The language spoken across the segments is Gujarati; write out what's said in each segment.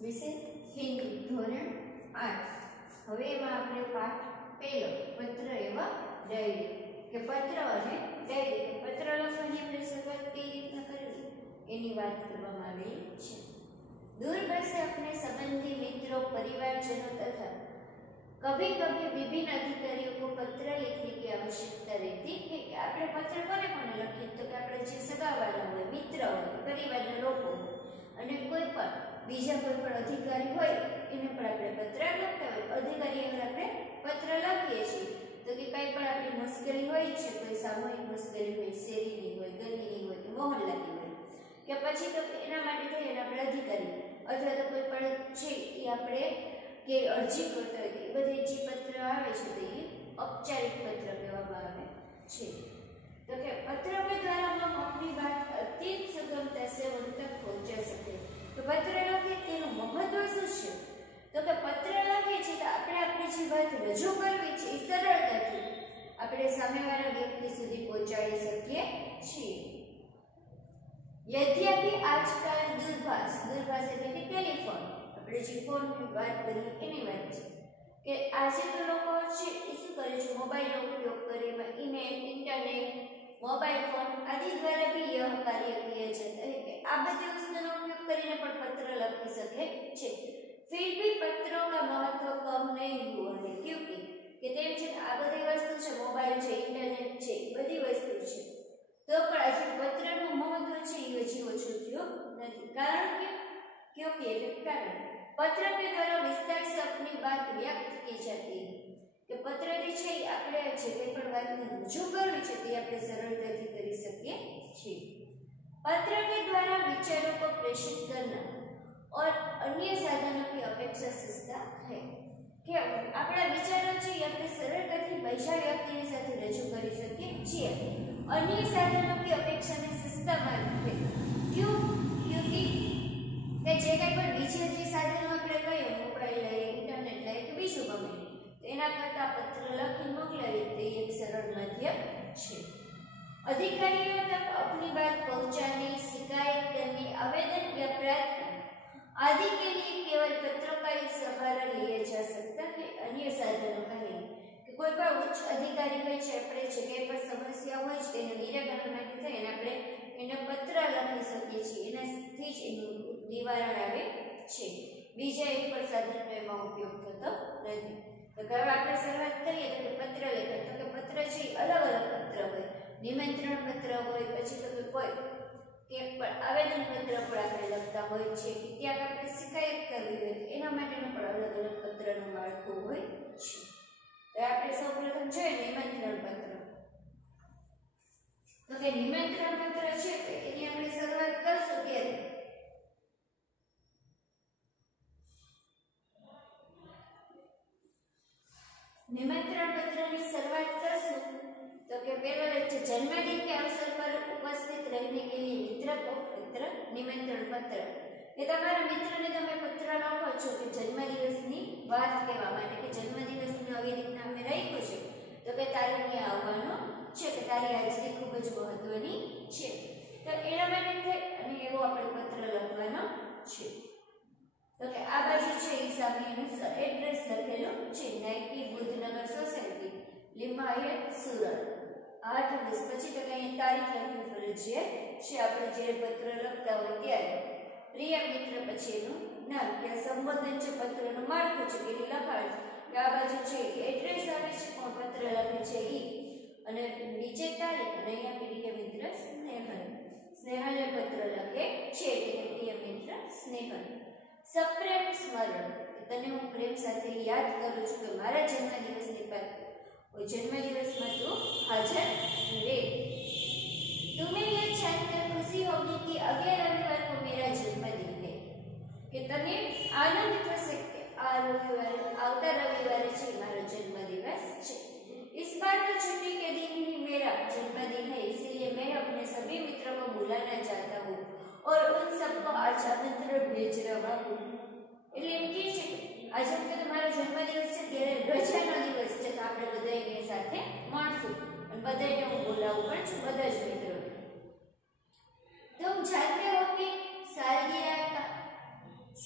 વિષય હિન્દી ધોરણ 8. હવે એમાં આપણે પાઠ પહેલો પત્ર એવા ડાયરી કે પત્ર અને ડાયરી. પત્ર લખવાની આપણે શરૂઆત કઈ રીતના કરવી એની વાત કરવામાં આવેલી છે. दूर से अपने संबंधी मित्रों परिवारजनों तथा कभी कभी विभिन्न अधिकारियों को पत्र लिखने की आवश्यकता रहती है कि આપણે પત્ર કોને કોને લખીએ તો કે આપણે જે સગાવાળા હોય, મિત્ર હોય, પરિવારના લોકો અને કોઈ પણ બીજા કોઈ પણ અધિકારી હોય એને પણ આપણે પત્ર લખતા હોય. અધિકારી આગળ આપણે પત્ર લખીએ છીએ તો કે કંઈ પણ આપણી મુશ્કેલી હોય છે, કોઈ સામૂહિક મુશ્કેલી હોય, શેરીની હોય, ગલીની હોય કે મહોલ્લાની હોય કે પછી તો એના માટે થઈને આપણે અધિકારી અથવા તો કોઈ પણ છે એ આપણે કે અરજી કરતા હોય એ બધી જે પત્ર આવે છે તો એ औपचारिक पत्र કહેવામાં આવે છે. तो કે पत्र के द्वारा हम अपनी बात अत्यंत सुगमता से उन तक पहुंचा सके. तो पत्र લખે તેનું મહત્વ શું છે તો કે પત્ર લખીએ છીએ તો આપણે આપણી જે વાત રજૂ કરવી છે એ સરળતાથી આપણે સામેવાળા વ્યક્તિ સુધી પહોંચાડી શકીએ છીએ. यद्यपि आजकल दूरभाष એટલે કે ટેલિફોન, આપણે જે ફોનની વાત કરી એની વાત છે કે આજે તો લોકો છે એ શું કરે છે, મોબાઈલનો ઉપયોગ કરે, ઈમેલ, ઇન્ટરનેટ, મોબાઈલ ફોન આદि દ્વારા भी यह कार्य किया जाता है कि આ બધી વસ્તુનો ઉપયોગ કરીને પણ પત્ર લખી શકે છે. फिर भी पत्रों का महत्व कम नहीं हुआ है क्योंकि કે તેમ છે આ બધી વસ્તુ છે, મોબાઈલ છે, ઇન્ટરનેટ છે, બધી વસ્તુ છે तो पर आज पत्रનું મહત્વ છે એ હજી ઓછું થયું નથી. કારણ કે क्योंकि कारण पत्र के द्वारा विस्तार से अपनी बात व्यक्त की जाती है કે પત્રથી છે આપણે જે કંઈ પણ વાતને રજૂ કરવી છે તે આપણે સરળતાથી કરી શકીએ છીએ. पत्र के द्वारा विचारों को प्रेषित करना और अन्य साधनों की अपेक्षा सस्ता है કે આપણા વિચારો છે એ આપણે સરળતાથી બીજા વ્યક્તિની સાથે રજૂ કરી શકીએ છીએ. अन्य साधनों की अपेक्षा में सस्ता मानते क्यों क्योंकि કે જે કંઈ પણ બીજા જે સાધનો આપણે કહીએ, મોબાઈલ લઈએ, ઇન્ટરનેટ લઈએ કે બીજું ગમે તેના કરતાં પત્ર લખી મોકલાવી તે એક સરળ માધ્યમ છે. अधिकारियों तक अपनी बात पहुंचाने, शिकायत करने, आवेदन या प्रार्थना आदि के लिए केवल पत्रों का ही सहारा लिया जा सकता है, अन्य साधनों का नहीं. કોઈ પણ ઉચ્ચ અધિકારી હોય છે, આપણે જે કંઈ પણ સમસ્યા હોય છે તેનું નિરાકરણ માટે થઈને આપણે એને પત્ર લખી શકીએ છીએ, એનાથી જ એનું નિવારણ આવે છે. બીજા એક પણ સાધનનો એમાં ઉપયોગ થતો નથી. તો હવે આપણે શરૂઆત કરીએ તો પત્ર લેખન. તો કે પત્ર છે અલગ અલગ પત્ર હોય, નિમંત્રણ પત્ર હોય, પછી તો કોઈ કે પણ આવેદન પત્ર પણ આપણે લખતા હોય છે કે ક્યાંક આપણે શિકાયત કરવી હોય એના માટેનું પણ અલગ અલગ પત્રનું માળખું હોય છે. તો આપણે સૌપ્રથમ જોઈએ નિમંત્રણ પત્ર. તો કે નિમંત્રણ પત્ર છે તો એની આપણે શરૂઆત કરશું ત્યારે निमंत्रण पत्र की शुरुआत करશું तो કે પહેલો છે जन्मदिन के अवसर पर उपस्थित रहने के लिए मित्र को पत्र निमंत्रण पत्र. એ તમારા મિત્રને તમે પત્ર લખો છો કે જન્મદિવસની વાત કહેવા માટે કે જન્મદિવસની આવી રીતના અમે રાખ્યું છે તો કે તારે અહીંયા આવવાનું છે કે તારી હાજરી ખૂબ જ મહત્વની છે. તો એના માટે થઈ અને એવો આપણે પત્ર લખવાનો છે. તો કે આ બાજુ છે એ સામે એનું એડ્રેસ લખેલું છે, નાઇકી બુદ્ધનગર સોસાયટી, લિંબાયત, સુરત, 8 પછી તો કે તારીખ લખવી ફરજિયાત છે આપણે જે પત્ર લખતા હોય ત્યારે. પ્રિય મિત્ર પછી એનું નામ કે સંબોધન છે, પત્રનું માળખું છે કે એ લખાણ કે આ બાજુ છે એડ્રેસ આવે છે, પણ પત્ર લખે છે એ અને નીચે તારીખ અને અહીંયા પ્રિય મિત્ર સ્નેહલ પત્ર લખે છે કે પ્રિય મિત્ર સ્નેહલ. સપ્રેમ સ્મરણ તને હું પ્રેમ સાથે યાદ કરું છું કે મારા જન્મદિવસની પર जन्मदिवस में तो हाजिर रहे. तुम्हें यह जानकर खुशी होगी कि अगले रविवार को मेरा जन्मदिन है कि तने आनंद थशे के आ रविवार आवता रविवारे छे मारो जन्मदिवस छे. इस बार तो छुट्टी के दिन ही मेरा जन्मदिन है, इसलिए मैं अपने सभी मित्रों को बुलाना चाहता हूँ और उन सबको आज आमंत्रण भेज रहा हूँ. એટલે એમ કે છે આજે તો તમારો જન્મદિવસ છે ત્યારે રજાનો દિવસ છે તો આપણે બધા એની સાથે મળશું અને બધાને હું બોલાવું પણ છું, બધા જ મિત્રો. तुम जानते हो कि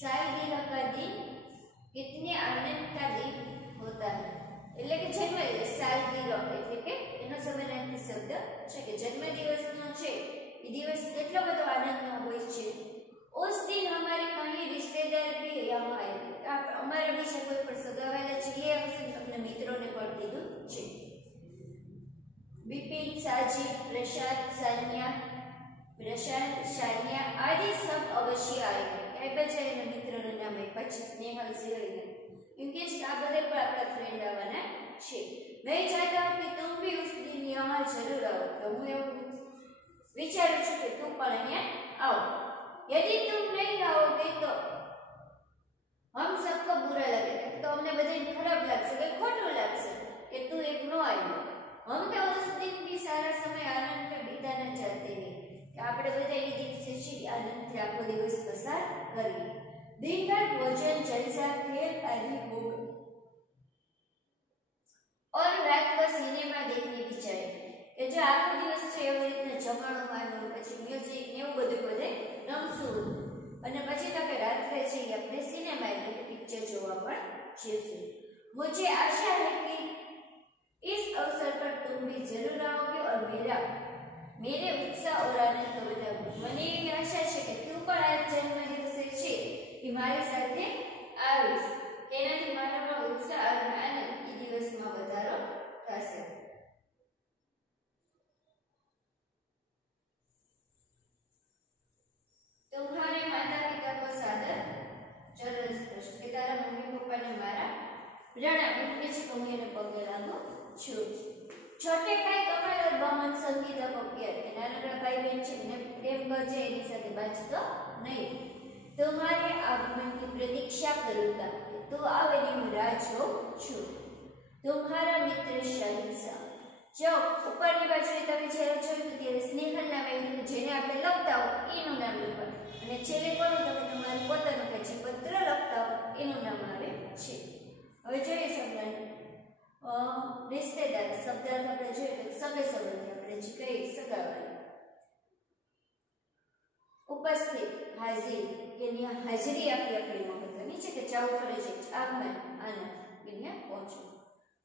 सालगिरह કે જન્મદિવસનો છે એ દિવસ કેટલો બધો આનંદનો હોય છે। उस दिन हमारे कई रिश्तेदार भी यहाँ आए। आप हमारे बीच कोई पर सगावाला चलिए अपने मित्रों ने पढ़ दीधुं छे। विपिन, साजी, प्रशांत, शान्या आदि सब अवश्य आएंगे। ए बचारे मित्रों ना नाम है પછી સ્નેહલ સિવાય क्योंकि आ बदे पर आपका फ्रेंड आवाना छे। मैं चाहता हूँ कि तुम भी उस दिन यहाँ जरूर आओ। तो हूँ એવું વિચારું છું કે તું પણ અહીંયા આવ। यदि तुम नहीं आओगे तो हम सबको बुरा लगेगा। तो हमने बधाने खराब लगसे के खोटू लगसे कि तू एक नो आयो। हम तो उस दिन भी सारा समय आनंद में बिताना चाहते हैं कि આપણે બધા એ દિવસે છે આનંદથી આખો દિવસ પસાર કરીએ। दिन भर भोजन, जलसा, खेल आदि होगा और रात को सिनेमा देखने की चाहिए કે જે આખો દિવસ છે એવી રીતના જમણવાનું પછી મ્યુઝિક ને એવું બધું બધે રમશું અને પછી તો કે રાત્રે છે આપણે સિનેમા એટલે કે પિક્ચર જોવા પણ જઈશું। मुझे आशा है कि इस अवसर पर तुम भी जरूर आओगे और मेरे उत्साह और आनंद को बताओगे। મને એવી આશા છે કે તું પણ આ જન્મદિવસે છે એ મારી સાથે આવીશ તેનાથી મારામાં ઉત્સાહ અને આનંદ એ દિવસમાં વધારો થશે। तुम्हारे माता पिता को सादर चरण स्पर्श के तारा मम्मी पप्पा ने मारा प्रणाम એટલે જ હું એને પગે લાગુ છું। छोटे भाई कमल और बहन संगीता को प्यार के नानकड़ा भाई बहन છે ને પ્રેમ કરજે એની સાથે બાજતો નહીં। तुम्हारे आगमन की प्रतीक्षा करूंगा तो आवे ની હું રાહ જોઉં છું। तुम्हारा मित्र शहिंसा जो ઉપરની બાજુએ તમે જ્યારે જોયું તો ત્યારે સ્નેહલ નામ આવ્યું જેને આપણે લખતા હો એનું નામ લખવાનું અને છેલ્લે કોનું તમે તમારું પોતાનું કે જે પત્ર લખતા હો એનું નામ આવે છે। હવે જોઈએ શબ્દ रिश्तेदार शब्द આપણે જોઈએ તો સગે સંબંધી આપણે જે કહીએ સગાવાલા। उपस्थित हाजिर એની હાજરી આપી આપણી મહત્વની છે કે ચાવ ફરજિયાત આગમન આનંદ એને પહોંચો।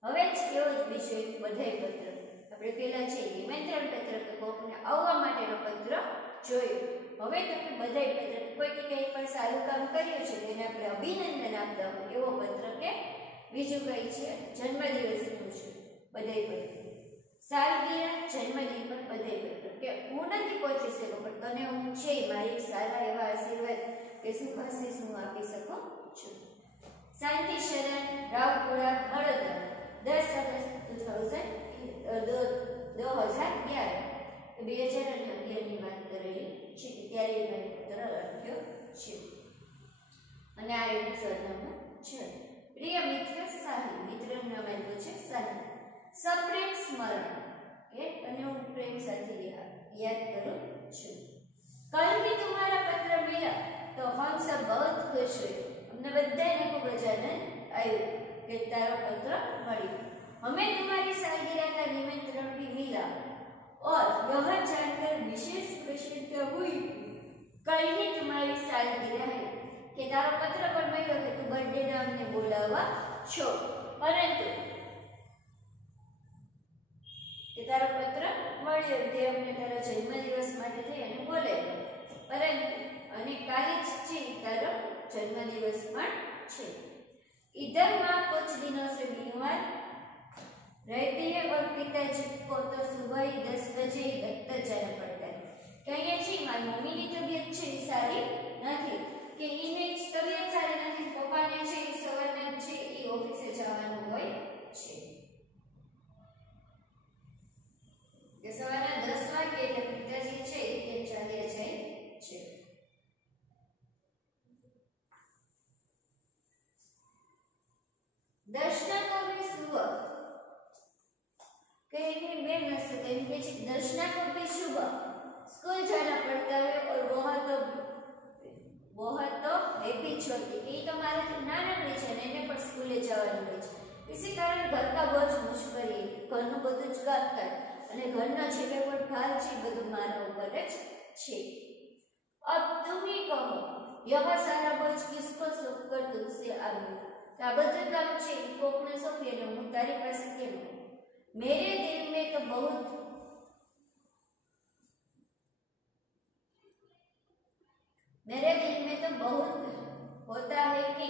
હવે જ એવો જ બીજો એક બધાઈ પત્ર આપણે પહેલા છે નિમંત્રણ પત્ર કે કોઈને આવવા માટેનો પત્ર જોયો। હવે તો કે બધાઈ પત્ર કોઈ કે કંઈ પણ સારું કામ કર્યું છે તેને આપણે અભિનંદન આપતા હોય એવો પત્ર કે બીજું કઈ છે જન્મદિવસનું છે બધાઈ પત્ર। सालगिरह जन्मदिन पर बधाई पत्र के હું નથી પહોંચી શકું પણ તને હું છે મારી સારા એવા આશીર્વાદ કે સુખ આશીષ હું આપી શકું છું। શાંતિ શરણ રાવપુરા વડોદરા 10 અગસ્ટ 2011 2011ની વાત કરેલી છે ત્યારે મેં પત્ર લખ્યો છે અને આ એક સરનામું છે। પ્રિય મિત્ર સાહિલ મિત્રનું નામ આપ્યું છે સાહિલ। सप्रेम स्मरण के અને હું પ્રેમ સાથે याद करूं છું। कल भी तुम्हारा पत्र मिला तो हम सब बहुत खुश हुए। हमने बधाने खूब आनंद आयो कि तारा पत्र मळ्यो। हमें तुम्हारी सालगिरह का निमंत्रण भी मिला और यह जानकर विशेष प्रसन्नता हुई। कल ही तुम्हारी सालगिरह है कि तारा पत्र पर मळ्यो कि तू बर्थडे ना हमने बोलावा छो परंतु કે તારો પત્ર મળ્યો તે અમને તારા જન્મદિવસ માટે થઈ અને બોલે પરંતુ અને કાલે જ છે તારો જન્મદિવસ પણ છે। इधर माँ कुछ दिनों से बीमार रहती है और पिताजी को तो सुबह ही 10 बजे ही दफ्तर जाना पड़ता है। कहीं जी मारी मम्मी की तबीयत છે સારી નથી કે એને તબિયત સારી નથી પપ્પાને છે સવારના છે એ ઓફિસે જવાનું હોય છે કે સવારના 10 વાગે એટલે પિતાજી છે એ ચાલ્યા જાય છે। दर्शना को भी सुबह कहने में न सके इनके दर्शना को भी सुबह स्कूल जाना पड़ता है और बहुत तो है भी छोटी कि तुम्हारे नानकड़ी છે ને એને પણ સ્કૂલે જવાનું હોય છે। इसी कारण घर का बोझ मुझ पर ही ઘરનું બધું જ કામ કરે અને ઘરનો જે કંઈ પણ ભાર છે બધું મારા ઉપર જ છે। अब तुम ही कहो यह सारा बोझ किसको सौंपकर तुमसे आऊं। આ બધું કામ છે કોકને સોંપીને હું તારી પાસે કેમ। मेरे दिल में तो बहुत बहुत होता है कि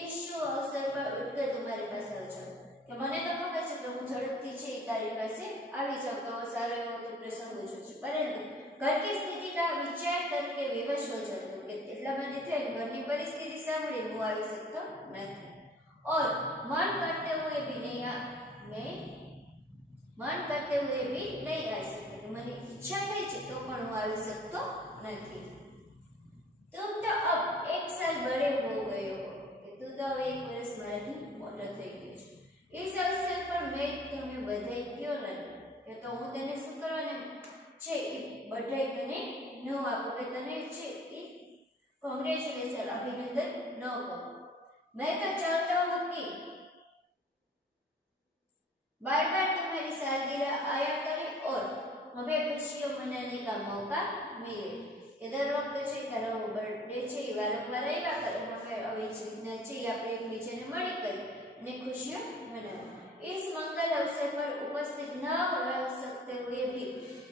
इस शुभ अवसर पर उठकर तुम्हारे पास आ जाऊं कि મને તો ખબર છે કે હું ઝડપથી છે તારી પાસે આવી જાઉં તો સારો એવો તો પ્રસંગ ઉજવું છું, પરંતુ घर की स्थिति का विचार करके विवश हो जाता हूं कि એટલા મને થાય ઘરની પરિસ્થિતિ સાંભળી હું આવી શકતો નથી और मन करते हुए भी नहीं आ सकती, मेरी इच्छा થઈ છે તો પણ હું આવી શકતો નથી। तुम तो अब 1 साल बड़े हो गए हो कि तू तो अब 1 वर्ष माराથી મોટો થઈ ગયો છે। इस अवसर पर मैं तुम्हें बधाई क्यों नहीं કે તો હું તને શું કરવાને છે બધાઈ તને ન આપું કે તને છે એ કોંગ્રેચ્યુલેશન અભિનંદન ન કહું। मैं तो चाहता हूँ कि बार बार तुम्हारी सालगिरह आया करे और हमें खुशियों मनाने का मौका मिले કે દર વખતે છે તારો બર્થડે છે એ વારંવાર આવ્યા કરે, હવે આવી જ રીતના છે આપણે એકબીજાને મળી કરી અને ખુશીઓ મનાવી। इस मंगल अवसर पर उपस्थित न रह सकते हुए भी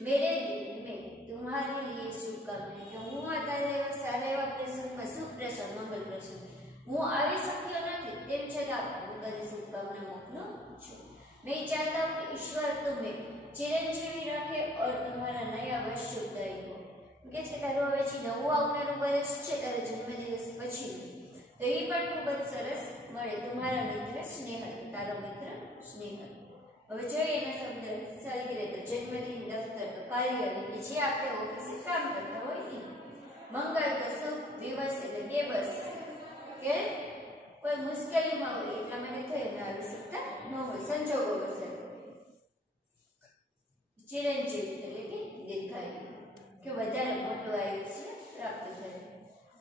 मेरे दिल में तुम्हारे लिए शुभकामनाएं कि હું અત્યારે સારા એવા પ્રસંગમાં શુભ પ્રસંગ મંગલ પ્રસંગ હું આવી શક્યો નથી તેમ છતાં હું તને શુભકામના મોકલું છું। मैं चाहता हूँ कि ईश्वर तुम्हें चिरंजीवी रखे और तुम्हारा नया वर्ष शुभदायी हो કે છે તારો હવે જે નવું આવનારું વર્ષ છે તારા જન્મદિવસ પછી તો એ પણ ખૂબ જ સરસ મળે। તમારા મિત્ર સ્નેહલ, તારો મિત્ર સ્નેહલ। હવે જોઈએ એના શબ્દ સાલગીરહ તો જન્મદિન, દફતર તો કાર્યાલય કે જે આપણે ઓફિસે કામ કરતા હોય એ, મંગળ તો શુભ દિવસ એટલે દિવસ કે કોઈ મુશ્કેલીમાં હોય એટલા માટે થઈ ન આવી શકતા ન હોય સંજોગો વગર। ચિરંજીવ એટલે કે દીર્ઘાયુ કે વધારે મોટું આયુષ્ય પ્રાપ્ત થાય।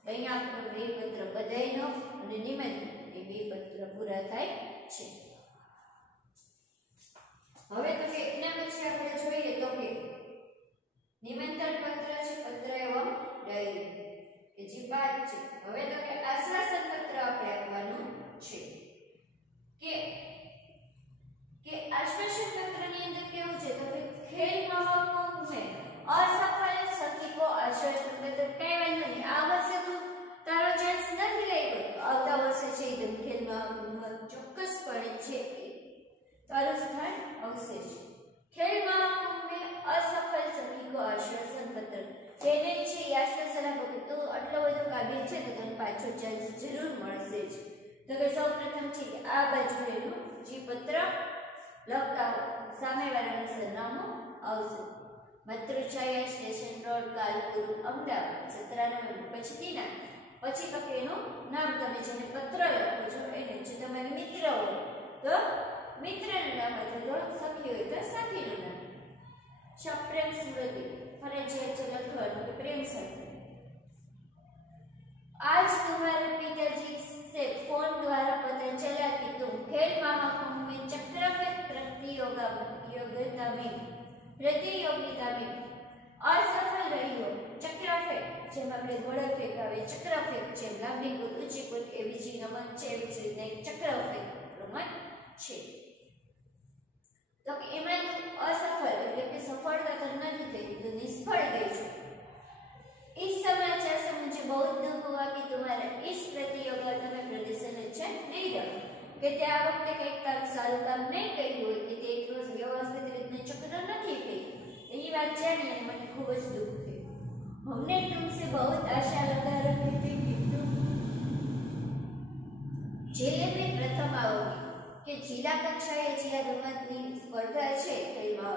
અહીંયા આપણો 2 પત્ર બધાઈનો અને નિમંત્રણ એ 2 પત્ર પૂરા થાય છે। હવે તો કે એના પછી આપણે જોઈએ તો કે નિમંત્રણ પત્ર છે, પત્ર એવં ડાયરી કે જે 5 છે। હવે તો કે આશ્વાસન પત્ર આપણે આપવાનું છે કે આશ્વાસન પત્રની અંદર કેવું છે તો કે ખેલ મહાકુંભ में असफल सखी को आश्वासन पत्र કઈ વાંધો નહીં, આ વર્ષે તું તારો ચાન્સ નથી લઈ ગયો, આવતા વર્ષે છે એકદમ ખેલ મહાકુંભમાં ચોક્કસપણે છે તારું સ્થાન આવશે જ। ખેલ મહાકુંભ में असफल सखी को आश्वासन पत्र જેને છે આશ્વાસન આપો કે તું આટલો બધો કાબિલ છે તો તને પાછો ચાન્સ જરૂર મળશે જ। તો કે સૌપ્રથમ છે આ બાજુ એનું જે પત્ર લખતા સામેવાળાનું સરનામું આવશે। મૈત્રીછાયા સ્ટેશન રોડ, કાલપુર, અમદાવાદ 17 નવેમ્બર પછી તો કે એનું નામ તમે જેને પત્ર લખો છો એને જે તમારા મિત્ર હોય તો મિત્રનું નામ અથવા તો સખી હોય તો સખીનું નામ। સપ્રેમ સ્મૃતિ फर्जियात से लखवाना कि प्रेम से आज तुम्हारे पिताजी से फोन द्वारा पता चला कि तुम खेल महाकुंभ में चक्रफेक प्रतियोगिता में असफल रही हो। चक्रफेक જેમ આપણે ઘોડા ફેંક આવે ચક્રફેક છે લાંબી કૂદ ઊંચી કૂદ એવી જે રમત છે એવી જ રીતના એક ચક્રફેક રમત છે। तो एમાં असफल એટલે કે સફળતા તો નથી થઈ તો નિષ્ફળ ગઈ છે। इस समाचार से मुझे बहुत दुख हुआ कि तुम्हारा इस प्रतियोगिता में प्रदर्शन अच्छा नहीं रहा कि त्या वक्त कई साल काम नहीं કર્યું હોય કે તે એટલો વ્યવસ્થિત રીતે ચક્ર નથી થઈ। એ વાત જાણીને મને ખૂબ જ દુઃખ થયું। हमने तुमसे बहुत आशा लगा रखी थी कि तुम जिले में प्रथम आओगी કે જિલ્લા કક્ષાએ જે રમતની સ્પર્ધા છે ખેલમાં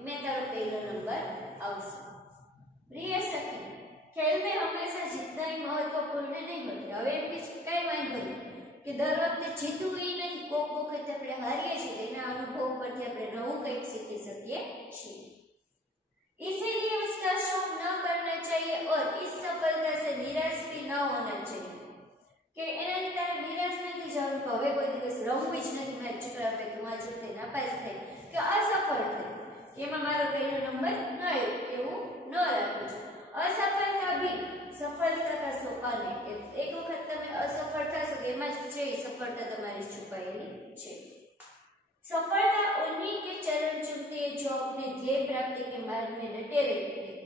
એમાં તારો પહેલો નંબર આવશે। પ્રિય સખી, ખેલ में हमेशा जीतना ही महत्वपूर्ण नहीं होता। હવે એમ બીજ કઈ વાંધો નહીં કે દર વખતે જીતવું એ नहीं, કોક વખતે આપણે હારીએ છીએ એના અનુભવ પરથી આપણે નવું કંઈક શીખી શકીએ છીએ। इसीलिए उसका शोक न करना चाहिए और इस सफलता से निराश भी न होना चाहिए કે એનાથી તારે નિરાશ નથી જવાનું કે હવે કોઈ દિવસ રમવું જ નથી, મેં ચક્રફેકમાં જોતે નાપાસ થઈ કે અસફળ થઈ કે એમાં મારો પહેલો નંબર ન આવ્યો એવું ન રાખવું છે। असफलता भी सफलता का सोपान है। एक वखत તમે અસફળ થશો કે એમાં જ છે સફળતા તમારી છુપાયેલી છે। सफलता उन्हीं के चरण चूमती है जो अपने ध्येय प्राप्ति के मार्ग में डटे रहते हैं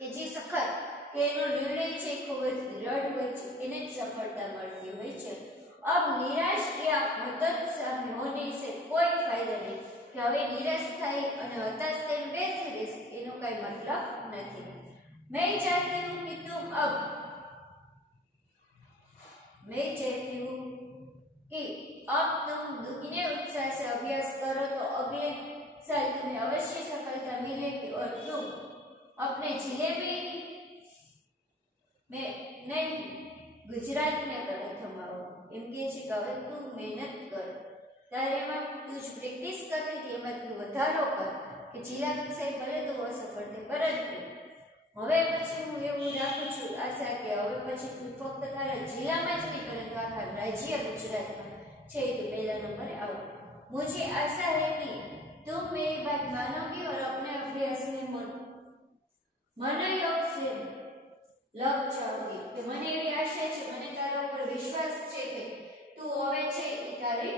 कि જે સખત કે એનો નિર્ણય છે ખૂબ જ દ્રઢ હોય છે, એને જ સફળતા મળતી હોય છે। अब निराश या हतोत्साह होने से कोई फायदा नहीं कि હવે નિરાશ થઈ અને હતાશ થઈને બેસી રહીશ એનો કઈ મતલબ નથી। मैं चाहती हूँ कि तुम अब दुगने उत्साह से अभ्यास करो तो अगले साल तुम्हें अवश्य सफलता मिलेगी और तुम अपने जिले में नहीं गुजरात में करो थमाओ। एम के છે કે હવે તું મહેનત કર, તારે એમાં તું જ પ્રેક્ટિસ કરતી હતી એમાં તું વધારો કર કે જિલ્લા કક્ષાએ ભલે તું અસફળ થઈ, પરંતુ હવે પછી હું એવું રાખું છું આશા કે હવે પછી તું ફક્ત તારા જિલ્લામાં જ નહીં પરંતુ આખા રાજ્ય ગુજરાતમાં છે તો પહેલા નંબરે આવો। मुझे आशा है कि तुम मेरी बात मानोगी और अपने अभ्यास में मनोयोग से लग जाओगी। कि મને એવી આશા છે, મને તારા ઉપર વિશ્વાસ છે કે તું હવે છે એ તારી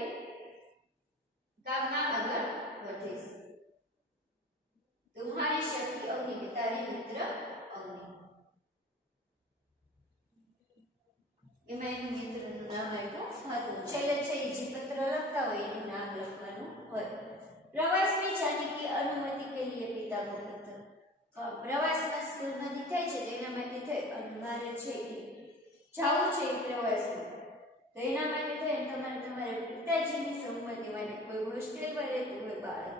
કામમાં આગળ વધીશ। तुम्हारी शक्ति अग्नि के तारी मित्र अग्नि। એમાં એનું મિત્રનું નામ આપ્યું હતું। છેલ્લે છે જે પત્ર લખતા હોય એનું નામ લખવાનું હોય। प्रवास में जाने की अनुमति के लिए पिता को पत्र। પ્રવાસમાં સ્કૂલમાંથી થાય છે તેના માટે થઈ અને મારે છે જવું છે પ્રવાસમાં તો એના માટે થઈ તમારે તમારા પિતાજીની સંમતિ માટે કોઈ હોસ્ટેલમાં રહેતું હોય બાળક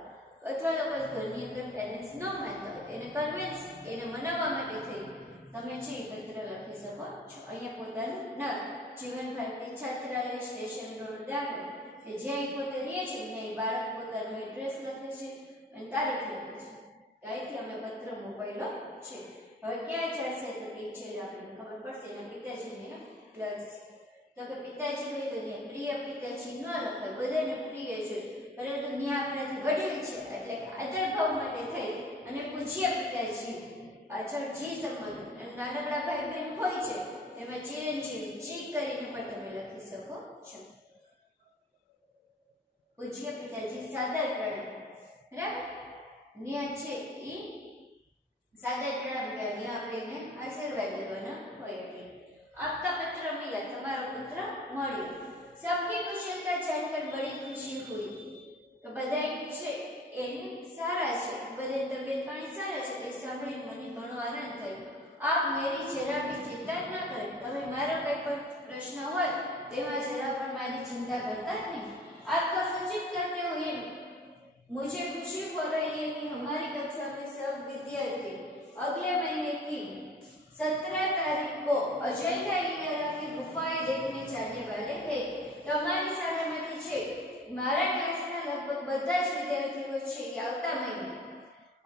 અથવા લોકો ઘરની અંદર પેરેન્ટ્સ ન માનતા હોય એને કન્વિન્સ એને મનાવવા માટે થઈ તમે જે પત્ર લખી શકો છો। અહીંયા પોતાનું નામ જીવન ભારતી છાત્રાલય સ્ટેશન રોડ દાહોદ કે જ્યાં પોતે રહે છે ત્યાં બાળક પોતાનું એડ્રેસ લખે છે અને તારીખ લખે છે। અહીંથી અમે પત્ર મોકલ્યો છે। હવે ક્યાં જશે તો કે છે આપણને ખબર પડશે એના પિતાજીને લખશે તો કે પિતાજી હોય તો ત્યાં પ્રિય પિતાજી ન લખાય, બધાને પ્રિય છે પરંતુ ત્યાં આપણાથી વડીલ છે એટલે કે આદર ભાવ માટે થઈ અને પૂજ્ય પિતાજી પાછળ જી સંબંધ અને નાનકડા ભાઈ બહેન હોય છે તેમાં ચિરંજીવી જી કરીને પણ તમે લખી શકો છો। પૂજ્ય પિતાજી સાદર પ્રણામ, બરાબર ત્યાં છે એ સાદર પ્રણામ કે ત્યાં આપણે આશીર્વાદ લેવાના હોય કે आपका पत्र मिला, તમારો પત્ર મળ્યો। सबकी कुशलता जानकर बड़ी खुशी हुई तो બધાય છે એને સારા છે, બધાય તબિયત પાણી સારા છે એ સાંભળી મને ઘણો આનંદ થયો। આપ मेरी जरा भी चिंता न करें, તમે મારો કોઈ પણ પ્રશ્ન હોય તેમાં જરા પણ મારી ચિંતા કરતા नहीं। आपको सूचित करते हुए मुझे खुशी हो रही है कि हमारी कक्षा में सब विद्यार्थी अगले महीने की 17 तारीख को अजंता इलोरा की गुफाएं देखने जाने वाले हैं। તમારી શાળામાંથી છે મારા ક્લાસના લગભગ બધા જ વિદ્યાર્થીઓ છે કે આવતા મહિને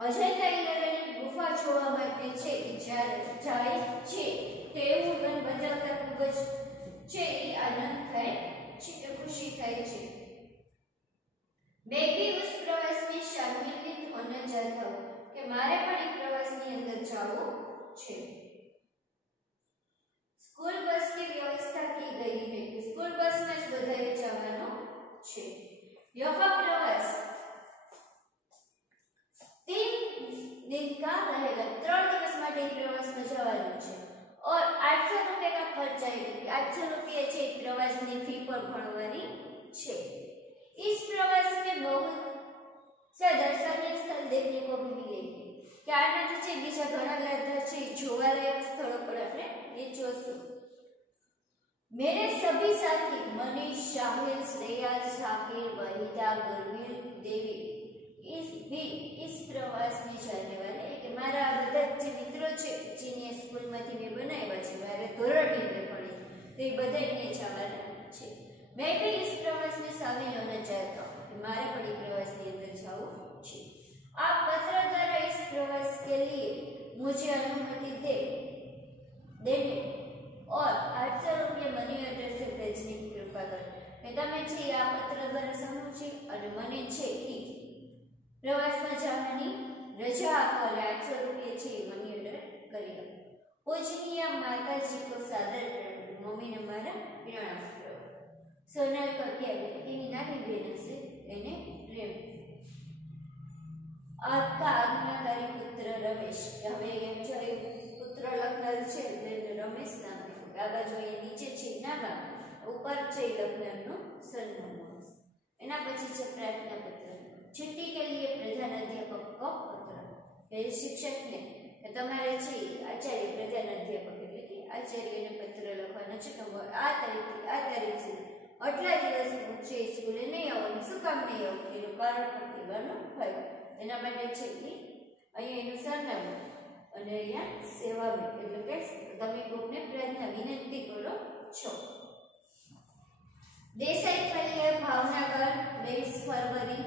અજંતા ઇલોરાની ગુફા જોવા માટે છે જાય છે તેવું મન બતાવતા ખૂબ જ છે એ આનંદ થાય છે કે ખુશી થાય છે। मैं भी उस प्रवास में शामिल होना चाहता हूँ कि मारे पण एक प्रवासनी अंदर जावो छे। स्कूल बस की व्यवस्था की गई है कि स्कूल बस में ज बधाए जवानो छे। यह प्रवास 3 दिन का रहेगा, 3 दिवस માટે प्रवास में जवानो छे और 800 रुपए का खर्च आएगा। 800 रुपये छे प्रवासनी फी पर भरवानी छे। इस प्रवास में बहुत से दर्शनीय स्थल देखने को भी मिलेंगे कि आनाથી છે બીજા ઘણા બધા છે જોવાલાયક સ્થળો પર આપણે એ જોશું। मेरे सभी साथी मनीष, शाहिल, श्रेया, शाकिर, वहीदा, गुरमील, देवी इस प्रवास में जाने वाले हैं कि मारा બધા જે મિત્રો છે જેની સ્કૂલમાંથી મેં બનાવ્યા છે મારે ધોરણની મેં પડી તો એ બધાને જવાના છે। मैं भी इस प्रवास में शामिल होना चाहता हूँ कि मारे पड़ी प्रवास के अंदर जाओ छी। आप पत्र द्वारा इस प्रवास के लिए मुझे अनुमति देने और 800 रुपये मनी ऑर्डर से भेजने की कृपा करें। मैं तमे छी आ पत्र द्वारा समझी और मने छे कि प्रवास में जवानी रजा आपो 800 रुपये छे मनी ऑर्डर करी दो। पूजनीय माताजी को सादर प्रणाम, मम्मी ने मारा प्रणाम। सोनल कटिया एनी नानी बेन से एने प्रेम। आपका आज्ञाकारी पुत्र रमेश, हमें एम जो पुत्र लखनऊ નામ ઉપર છે લગ્નનું સરનામું હશે। એના પછી છે પ્રાર્થના પત્ર। छुट्टी के लिए प्रधान अध्यापक को पत्र કે શિક્ષકને તમારે છે આચાર્ય પ્રધાન અધ્યાપક એટલે કે આચાર્યને પત્ર લખવાનો છે કે આ તારીખથી આ તારીખ સુધી આટલા દિવસ હું છે સ્કૂલે નહીં આવવાનું, શું કામ નહીં આવું એનું કારણ પણ દેવાનું હોય। એના માટે છે કે અહીંયા એનું સરનામું અને અહીંયા સેવા એટલે કે તમે કોઈને પ્રાર્થના વિનંતી કરો છો। देसाई फलिया भावनगर 23 फरवरी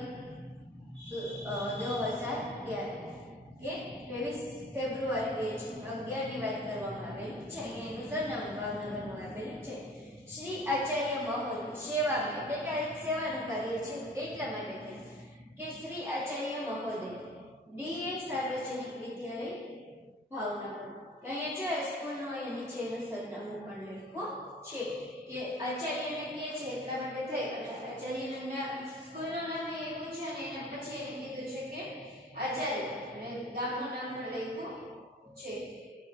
2011 કે 23 ફેબ્રુઆરી 2011 ની વાત કરવામાં આવેલી છે। એનું સરનામું ભાવનગરનું આપેલું છે। શ્રી આચાર્ય મહોદય સેવા એટલે તારીખ સેવાનું કાર્ય છે એટલા માટે કે શ્રી આચાર્ય મહોદય ડીએ સાર્વજનિક વિદ્યાલય ભાવનગર। અહીંયા જો સ્કૂલનું અહીંયા નીચે એનું સરનામું પણ લખ્યું છે કે આચાર્યને કહે છે એટલા માટે થઈ આચાર્યનું નામ સ્કૂલનું નામ એવું છે ને એના પછી એને કીધું છે કે આચાર્ય અને ગામનું નામ પણ લખ્યું છે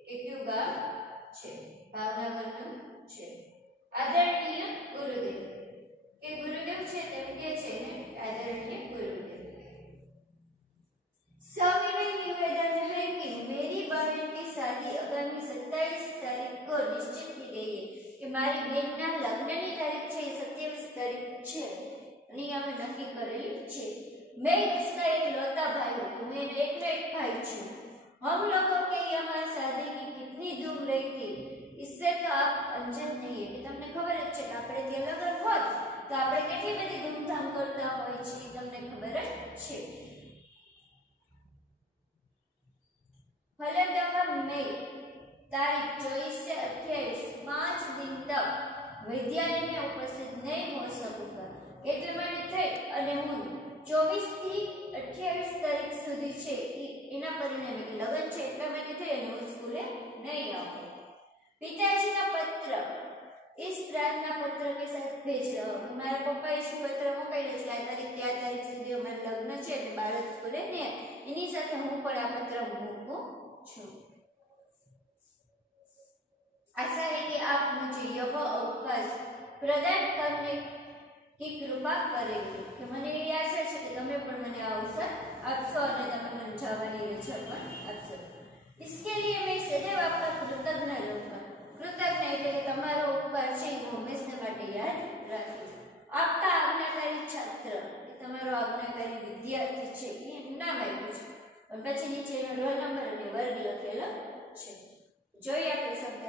કે કયું ગામ છે, ભાવનગરનું છે। આદરણીય ગુરુદેવ કે ગુરુદેવ છે તેમ કે છે ને આદરણીય ગુરુદેવ। सविनय निवेदन है कि मेरी बहन की शादी आगामी 27 तारीख को निश्चित की गई है कि મારી બેનના લગ્નની તારીખ છે 27 તારીખ છે અને અમે નક્કી કરેલી છે। मैं इसका इकलौता भाई हूँ, मैं एक भाई छूँ। हम लोगों के यहाँ शादी की कितनी धूम रहती इससे तो आप अंजन नहीं है कि તમને ખબર જ છે કે આપણે ત્યાં લગ્ન હોત તો આપણે કેટલી બધી ધૂમધામ કરતા હોય છે તમને ખબર જ છે। फलतः मैं तारीख 24 से 28 5 दिन तक विद्यालय में उपस्थित नहीं हो सकूंगा એટલે માટે થઈ અને હું 24 થી 28 તારીખ સુધી છે એના પરિણામે લગન છે એટલા માટે થઈ અને હું સ્કૂલે નહીં આવું। पिताजी का पत्र इस प्रार्थना पत्र के साथ भेज रहा हूँ। हमारे पप्पा इस पत्र મોકલ્યો છે આ તારીખ ત્યાં તારીખ સુધી અમારું લગ્ન છે અને બાળક સ્કૂલે ને એની સાથે હું પણ આ પત્ર મૂકું છું। आशा है कि आप मुझे यह अवकाश प्रदान करने की कृपा करेंगे कि મને એવી આશા છે કે તમે પણ મને આ અવસર આપશો અને તમે મને જવાની રજા પણ આપશો। इसके लिए मैं सदैव आपका कृतज्ञ रहूंगा। कृतज्ञ એટલે કે તમારો ઉપકાર છે હું હંમેશા માટે યાદ રાખીશ। आपका आज्ञाकारी छात्र તમારો આજ્ઞાકારી વિદ્યાર્થી છે એ નામ આપ્યું છે અને પછી નીચે એનો રોલ નંબર અને વર્ગ લખેલો છે। જોઈએ આપણે શબ્દ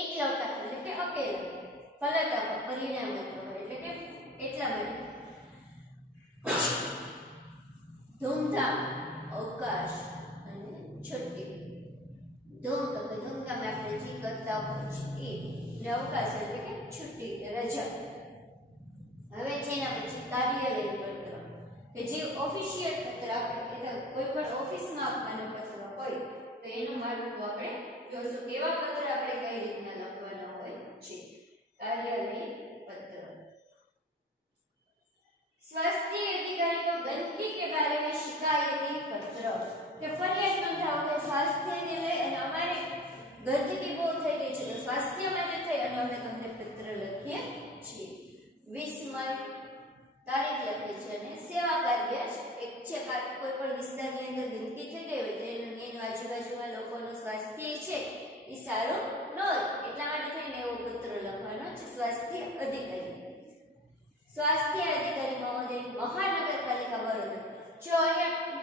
એકલૌતા એટલે કે અકેલા, ફલતઃ પરિણામ એટલે કે એટલા માટે, ધૂમધામ અવકાશ અને છુટ્ટી। ધૂમ તો કે ધૂમધામ આપણે જે કરતા હોય છે એ અવકાશ એટલે કે છુટ્ટી રજા। હવે જેના પછી કાર્યાલય પત્ર કે જે ઓફિશિયલ પત્ર આપણે કોઈ પણ ઓફિસમાં આપવાના પત્ર હોય તો એનું માળખું આપણે જોશું કેવા પત્ર આપણે કઈ રીતના લખવાના હોય છે। કાર્યાલય पत्र। स्वास्थ्य अधिकारी को गंदगी के बारे में शिकायती पत्र કે ફરિયાદ નોંધાવો કે સ્વાસ્થ્યને લઈ અને અમારે ગંદકી બહુ થઈ ગઈ છે તો સ્વાસ્થ્ય માટે થઈ અને અમે તમને પત્ર લખીએ છીએ। વિસ્મય તારીખ લખી છે અને સેવા કાર્ય એક છે કોઈ પણ વિસ્તારની અંદર ગંદકી થઈ ગઈ હોય તો એનું આજુબાજુમાં લોકોનું સ્વાસ્થ્ય છે એ સારું ન હોય એટલા માટે થઈને એવો પત્ર લખવાનો છે। સ્વાસ્થ્ય અધિકારી स्वास्थ्य अधिकारी महोदय महानगरपालिका वडोदरा। जो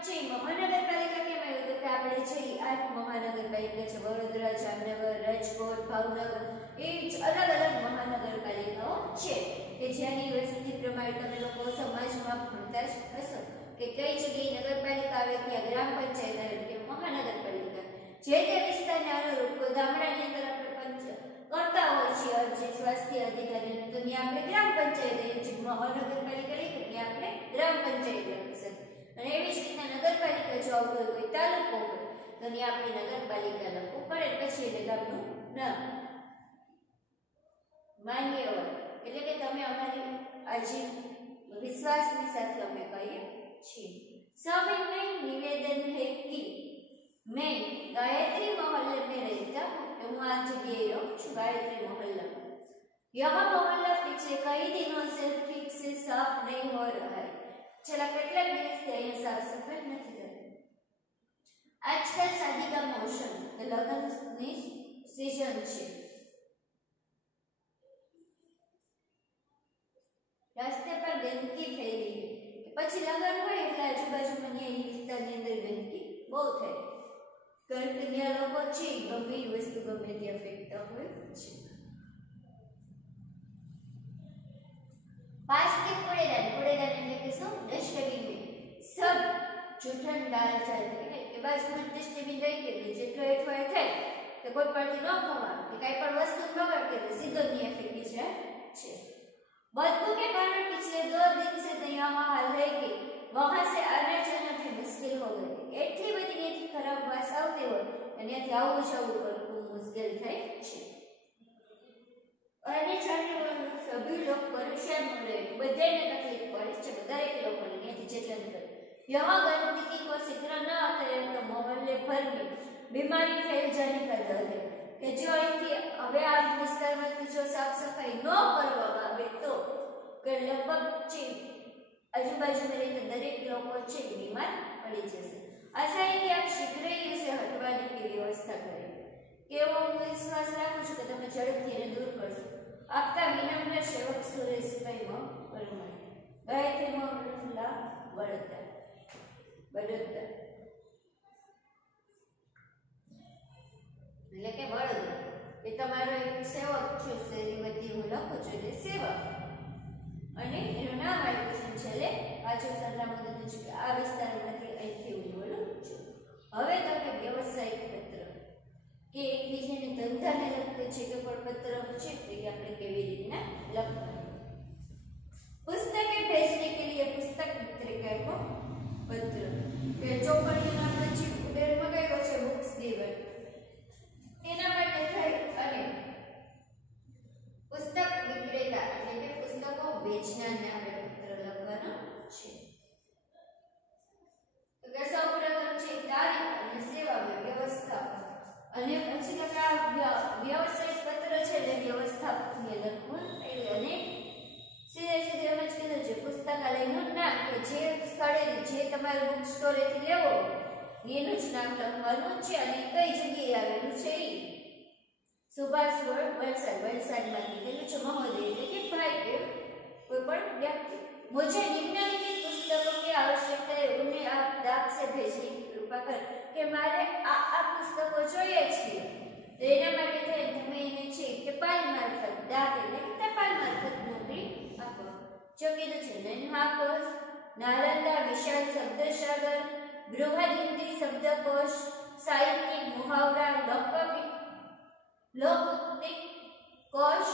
जे महानगरपालिका केम आव्યું તો કે આપણે છે 8 મહાનગરપાલિકા છે વડોદરા, જામનગર, રાજકોટ, ભાવનગર એ અલગ અલગ મહાનગરપાલિકાઓ છે કે જ્યાંની વસ્તી પ્રમાણે તમે લોકો સમાજમાં ભણતા જ હશો કે કઈ જગ્યાએ નગરપાલિકા આવે ત્યાં ગ્રામ પંચાયત આવે કે મહાનગરપાલિકા જે તે વિસ્તારને અનુરૂપ કોઈ ગામડાની અંદર આપણે करता હોય છે જે સ્વાસ્થ્ય અધિકારી તો ત્યાં આપણે ગ્રામ પંચાયત જે મહાનગરપાલિકા લખી ત્યાં આપણે ગ્રામ પંચાયત લખીશું અને એવી જ રીતના નગરપાલિકા જો આવતો હોય તાલુકો હોય તો ત્યાં આપણે નગરપાલિકા લખવું પડે પછી એને ગામનું નામ માન્ય હોય એટલે કે તમે અમારી આજે વિશ્વાસની સાથે અમે કહીએ છીએ। सविनय निवेदन है कि मैं गायत्री मोहल्ले में હું આ જગ્યાએ લઉં છું गायत्री मोहल्ला। यह मोहल्ला पिछले कई दिनों से ठीक से साफ नहीं हो रहा है। छेल्ला કેટલાક દિવસથી અહીંયા સાફ સફાઈ નથી થતી। आजकल शादी का मौसम લગ્નની सीजन છે। रास्ते पर गंदगी फैली है कि પછી લગ્ન હોય એટલે આજુબાજુમાં ન્યાય વિસ્તારની અંદર ગંદકી બહુ થાય। કારણ કે ત્યાં લોકો છે ગમે એ વસ્તુ ગમે ત્યાં ફેંકતા હોય છે। पास के कूड़ेदान એટલે કે શું ડસ્ટબિન में सब जूठन डाल जाते हैं કે બાજુ में डस्टबिन રાખી કે જેટલો એઠવાય થાય તો કોઈ પરથી ન ખવા કે કઈ પણ વસ્તુ બગાડ કે સીધો ત્યાં ફેંકી જાય છે। बदबू के कारण पिछले 2 दिन से यहाँ हाल है कि वहां से आना जाना भी मुश्किल हो गई। એટલી બધી ત્યાંથી ખરાબ વાસ આવતી હોય અને ત્યાંથી આવવું જવું પણ ખૂબ મુશ્કેલ થાય છે। અને જાણવાનું સભી લોગ પરેશાન हो रहे हैं। બધાને તકલીફ પડે છે દરેક લોકોને ત્યાંથી જેટલા નીકળે। यहाँ गंदगी को शीघ्र न हटाए तो मोहल्ले भर में बीमारी फैल जाने का डर है कि जो અહીંથી હવે આ વિસ્તારમાંથી જો સાફ સફાઈ ન કરવામાં આવે તો કે લગભગ છે આજુબાજુ में रहते દરેક લોકો છે બીમાર પડી જશે। आशा है कि आप शीघ्र ही इसे हटवाने की व्यवस्था करें। केवल હું વિશ્વાસ રાખું છું કે તમે ઝડપથી એને દૂર કરશો। आपका विनम्र सेवक सुरेश भाई परमार, गायत्री मोहल्ला वडोदरा। એટલે કે વડોદરા એ તમારો એક સેવક છે શ્રીમતી હું લખું છું એટલે સેવક અને એનું નામ આપ્યું છે છેલ્લે પાછું સરનામું દીધું છે કે આ વિસ્તારમાંથી અહીંથી હું બોલું છું। હવે તમે વ્યવસાયિક પત્ર કે એકબીજાને ધંધાને લગતું છે કે પણ પત્ર છે તો એ આપણે કેવી રીતના લખવાનું। पुस्तकें भेजने के लिए पुस्तक विक्रेता को पत्र કે ચોપડીનો આપણે જે ઉડેર મગાવ્યો છે બુક્સ દેવર એના માટે થઈ અને પુસ્તક વિક્રેતા એટલે કે પુસ્તકો વેચનારને આપણે પત્ર લખવાનો છે। તો કે સૌપ્રથમ છે તારીખ અને સેવા વ્યવસ્થાપન અને પછી કે વ્યવસાયિક પત્ર છે એટલે વ્યવસ્થાપનને લખવું અને સીધે એમ જ કીધું છે પુસ્તકાલયનું નામ કે જે સ્થળે જે તમારે બુક સ્ટોરેથી લેવો એનું જ નામ લખવાનું છે અને કઈ જગ્યાએ આવેલું છે એ સુભાષ રોડ વલસાડમાં કીધેલું છે મહોદય એટલે કે ભાઈ કે કોઈ પણ વ્યક્તિ मुझे निम्नलिखित पुस्तकों की आवश्यकता है उन्हें आप डाक से भेजने की कृपा कर કે મારે આ પુસ્તકો જોઈએ છે તો એના માટે થઈ તમે એને છે ટપાલ મારફત ડાક એટલે કે ટપાલ મારફત મોકલી આપો। જો કીધું છે નન્હાકોશ નાલંદા વિશાળ શબ્દસાગર બૃહદ હિન્દી શબ્દકોશ સાહિત્યિક મુહાવરા લોકુક્તિ કોશ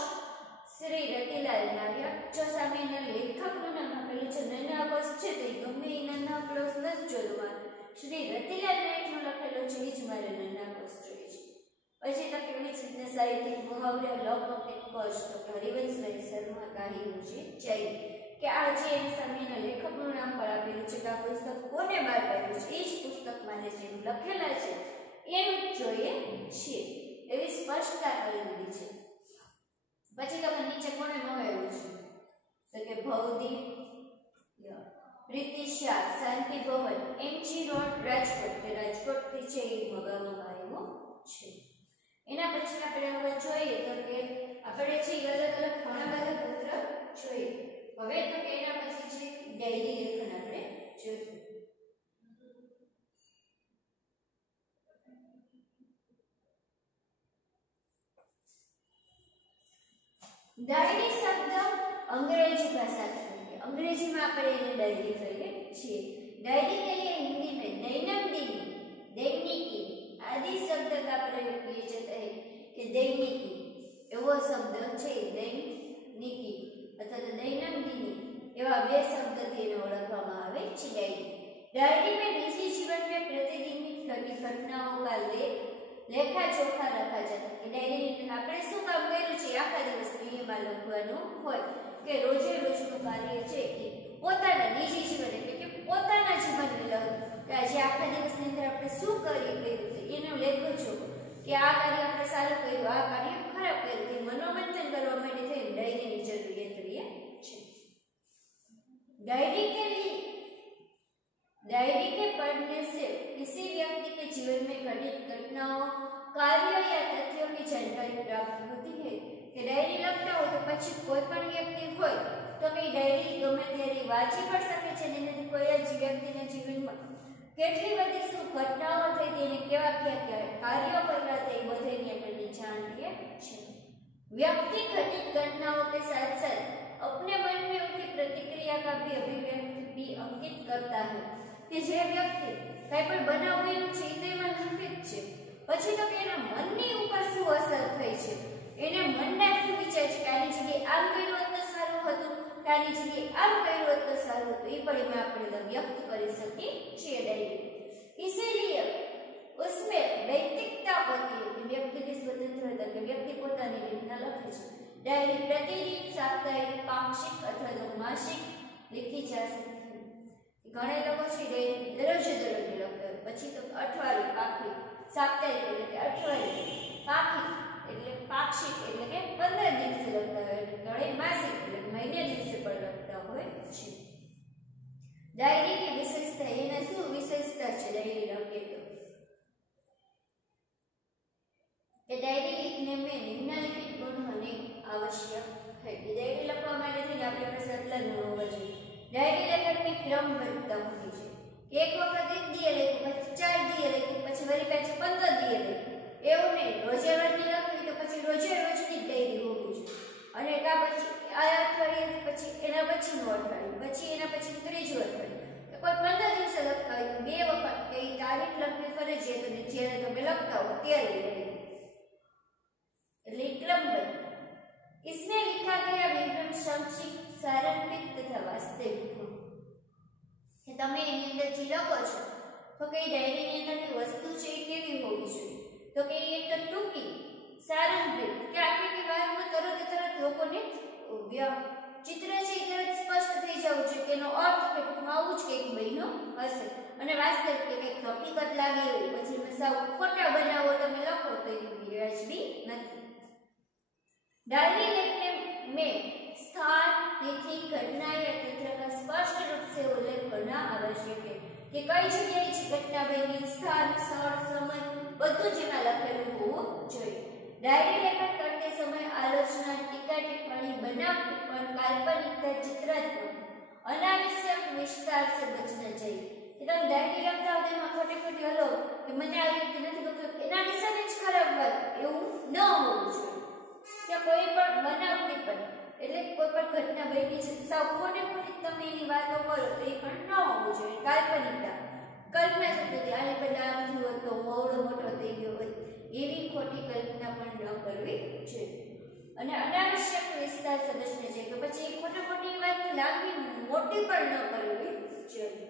શ્રી રતિલાલ નાયક। જો સામેના લેખકનું નામ આપેલું છે નન્હાકોશ છે તો ગમે એ નન્હાકોશ નથી જોડવાનું શ્રી રતિલાલ નાયકનું લખેલું છે એ જ મારે નન્હાકોશ જોઈએ છે। પછી તો કેવી રીતના સાહિત્યિક મુહાવરા લોકુક્તિ કોશ તો હરિવંશભાઈ શર્મા કાહીનું છે જય કે આ જે સામેના લેખકનું નામ પણ આપેલું છે કે આ પુસ્તક કોને બહાર પાડ્યું છે એ જ પુસ્તકમાં જે લખેલા છે એનું જ જોઈએ છે એવી સ્પષ્ટતા કરી દીધી છે। પછી તમે નીચે કોને મંગાવ્યું છે તો કે ભવદીપ પ્રીતિશા શાંતિ ભવન એમજી રોડ રાજકોટ કે રાજકોટથી છે એ મગાવવામાં આવ્યું છે। એના પછી આપણે હવે જોઈએ તો કે આપણે છે અલગ અલગ ઘણા બધા પત્ર જોઈએ। હવે તો કે એના પછી છે ડાયરી લેખન આપણે જોઈશું। डायरी शब्द अंग्रेजी भाषा का है। अंग्रेजी में આપણે એને डायरी કહીએ છીએ। डायरी के लिए हिंदी में दैनंदिनी दैनिकी आदि शब्द का प्रयोग किया जाता है कि दैनिकी એવો શબ્દ છે दैनिकी अथवा दैनंदिनी એવા બે શબ્દથી એને ઓળખવામાં આવે છે। डायरी में निजी जीवन में प्रतिदिन घटी घटनाओं का लेखा जोखा रखा जाता है। डायरी આપણે શું કામ કર્યું છે આખા દિવસનું એમાં લખવાનું હોય કે રોજે રોજનું કાર્ય છે એ પોતાના નિજી જીવન એટલે કે પોતાના જીવનને લખ કે આજે આખા દિવસની અંદર આપણે શું કરી કર્યું એનો લેખો છો કે આ કાર્ય આપણે સારું કર્યું, આ કાર્ય ખરાબ કર્યું, તે મનોમંથન કરવા માટે થઈ ડાયરીની જરૂરિયાત રહે છે। डायरी के पढ़ने से किसी व्यक्ति के जीवन में घटित घटनाओं, कार्यों या तथ्यों की जानकारी प्राप्त होती है। कि डायरी लखता हो तो પછી કોઈ પણ વ્યક્તિ હોય તો કે ડાયરી ગમે ત્યારે વાંચી પણ શકે છે અને એનાથી કોઈ જ વ્યક્તિના જીવનમાં કેટલી બધી શું ઘટનાઓ થઈ તેને કેવા કેવા કાર્યો કર્યા તે બધાની આપણને જાણ રહે છે। व्यक्ति घटित घटनाओं के साथ साथ अपने मन में उनकी प्रतिक्रिया का भी अभिव्यक्ति भी अंकित करता है। कि જે વ્યક્તિ કઈ પણ બનાવ બન્યું છે એ તો એમાં લખે જ છે, પછી તો કે એના મનની ઉપર શું અસર થઈ છે, એને મનના શું વિચાર છે કે આની જગ્યાએ આમ કર્યું હોત તો સારું હતું, કે આની જગ્યાએ આમ કર્યું હોત તો સારું હતું, એ પણ એમાં આપણે વ્યક્ત કરી શકીએ છીએ डायरी। इसीलिए उसमें नैतिकता होती है कि व्यक्ति की स्वतंत्रता के व्यक्ति પોતાની રીતના લખે છે। डायरी प्रतिदिन, साप्ताहिक, पाक्षिक अथवा तो मासिक लिखी जा सकती है। ઘણા લોકો છે डायरी દરરોજ લખતા હોય, પછી તો અઠવાડિયું પાક્ષિક, સાપ્તાહિક એટલે કે અઠવાડિયું, પાક્ષિક એટલે પાક્ષિક એટલે કે 15 દિવસે લખતા હોય, ઘણી માસિક એટલે મહિને દિવસે પણ લખતા હોય છે। डायरी की विशेषता एना શું વિશેષતા છે डायरी લખીએ તો કે डायरी लिखने में निम्नलिखित गुण होने आवश्यक है। कि डायरी લખવા માટે થઈને આપણે પાસે આટલા ગુણ હોવા જોઈએ। डायरी लेखन में क्रमबद्धता होनी चाहिए कि एक वखत एक दिए લખ્યું, પછી 4 દિયે લખ્યું, પછી વળી પાછું 15 દિયે લખ્યું, એવું નહીં। રોજે રોજની લખવી તો પછી રોજે રોજની ડાયરી હોવી જોઈએ, અને કા પછી આ અઠવાડિયે પછી એના પછીનું અઠવાડિયું, પછી એના પછી ત્રીજું અઠવાડિયું, કે કોઈ 15 દિવસે લખતા હોય તો 2 વખત કે તારીખ લખવી ફરજિયાત, અને જ્યારે તમે લખતા હો ત્યારે એટલે क्रमबद्ध। इसमें लिखा गया विवरण संक्षिप्त, सारांकित तथा वास्तविक हो। कि તમે એની અંદર જે લખો છો તો કે ડાયરીની અંદરની વસ્તુ છે એ કેવી હોવી જોઈએ, તો કે એ તો ટૂંકી, સારાંકિત, કે આખી વાતમાં તરત લોકોને ચિત્ર છે એ તરત સ્પષ્ટ થઈ જવું જોઈએ કે એનો અર્થ કે ટૂંકમાં આવું જ કંઈક બન્યો હશે, અને વાસ્તવિક કે કંઈક હકીકત લાગે એવું પછી સાવ ખોટા બનાવો તમે લખો તો એ વ્યાજબી નથી। डायरी लिखने में स्थान, तिथि, घटना या तथ्य का स्पष्ट रूप से उल्लेख करना आवश्यक है। कि कई जगह घटना बनी, स्थान, स्थल, समय બધું જ એમાં લખેલું હોવું જોઈએ। डायरी लेखन करते समय आलोचना, टीका, टिप्पणी, बनावटी પણ काल्पनिकता, चित्रात्मक, अनावश्यक विस्तार से बचना चाहिए। कि તમે डायरी લખતા હો તેમાં ખોટી ખોટી હલો કે મને આ રીતે નથી ગમતું એના વિશે જ ખરાબ વાત એવું ન હોવું જોઈએ। કે કોઈ પણ બનાવટી પણ એટલે કોઈ પણ ઘટના બની છે સાવ ખોટી તમે એની વાતો કરો તો એ પણ ન હોવું જોઈએ। કાલ્પનિકતા, કલ્પના શક્તિ, આને પણ આમ થયું તો મોવડો મોટો થઈ ગયો હોય એવી ખોટી કલ્પના પણ ન કરવી જોઈએ। અને અનાવશ્યક વિસ્તાર સમજને છે કે પછી ખોટી વાત લાંબી મોટી પણ ન કરવી જોઈએ।